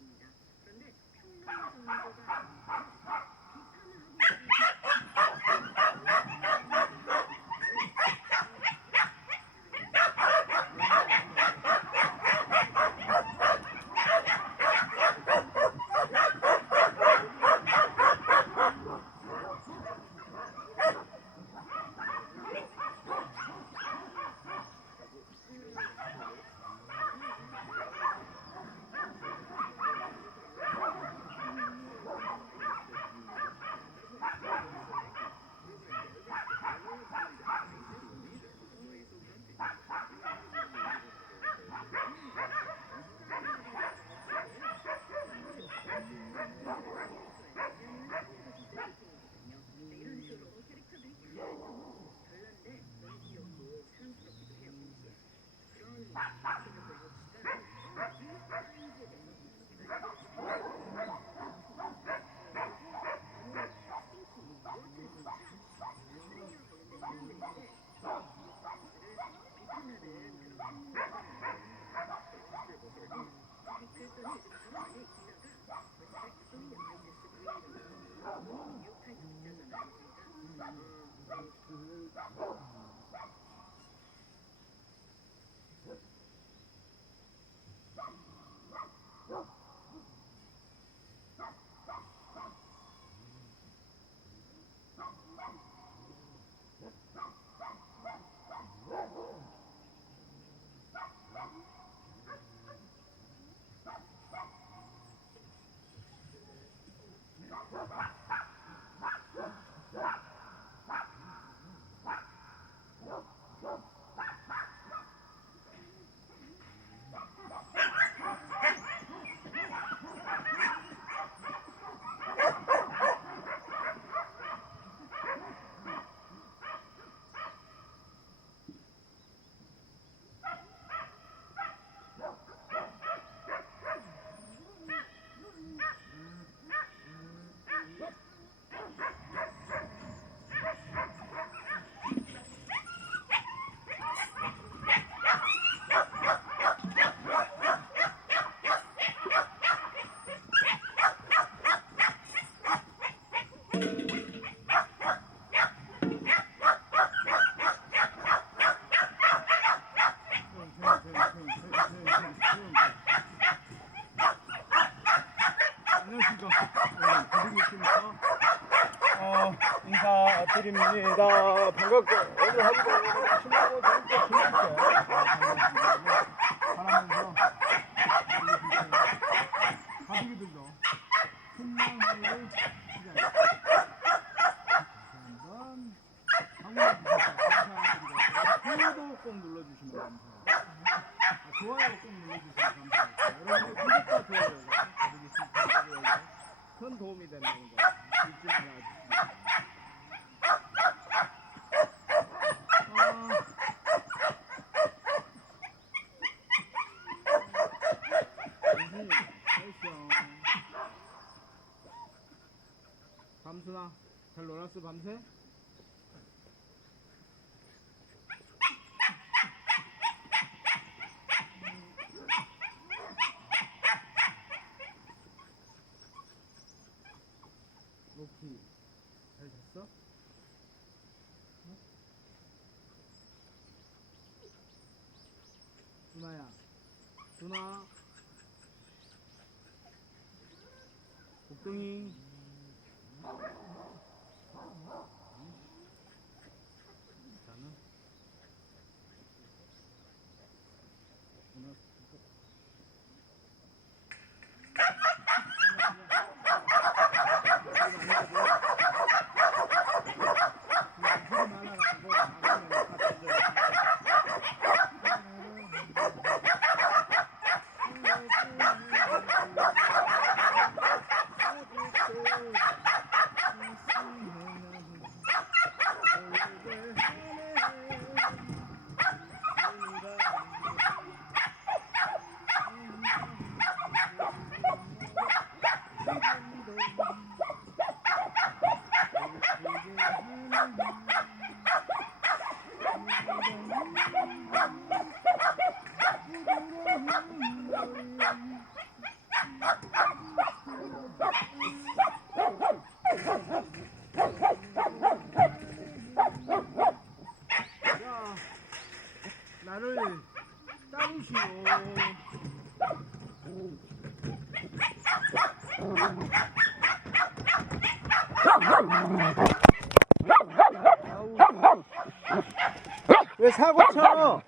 안녕하십니 Oh, 반갑고, 오늘 하기도 신나고 재밌게 재밌게 바라면서 가족들도 신나는 시작. 한번 방문해 주셔서 감사드리고 구독 꼭 눌러주시면 감사합니다. 좋아요 꼭 눌러주시면 감사합니다. 여러분의 구독과 좋아요가 가족이 있습니다. 큰 도움이 된다는 거 잊지 말아주십시오. 아, 밤수나 잘 놀았어 밤새? 로키 잘 잤어? 어? 준아야 준아 복동이 Okay. 왜 사고 쳐?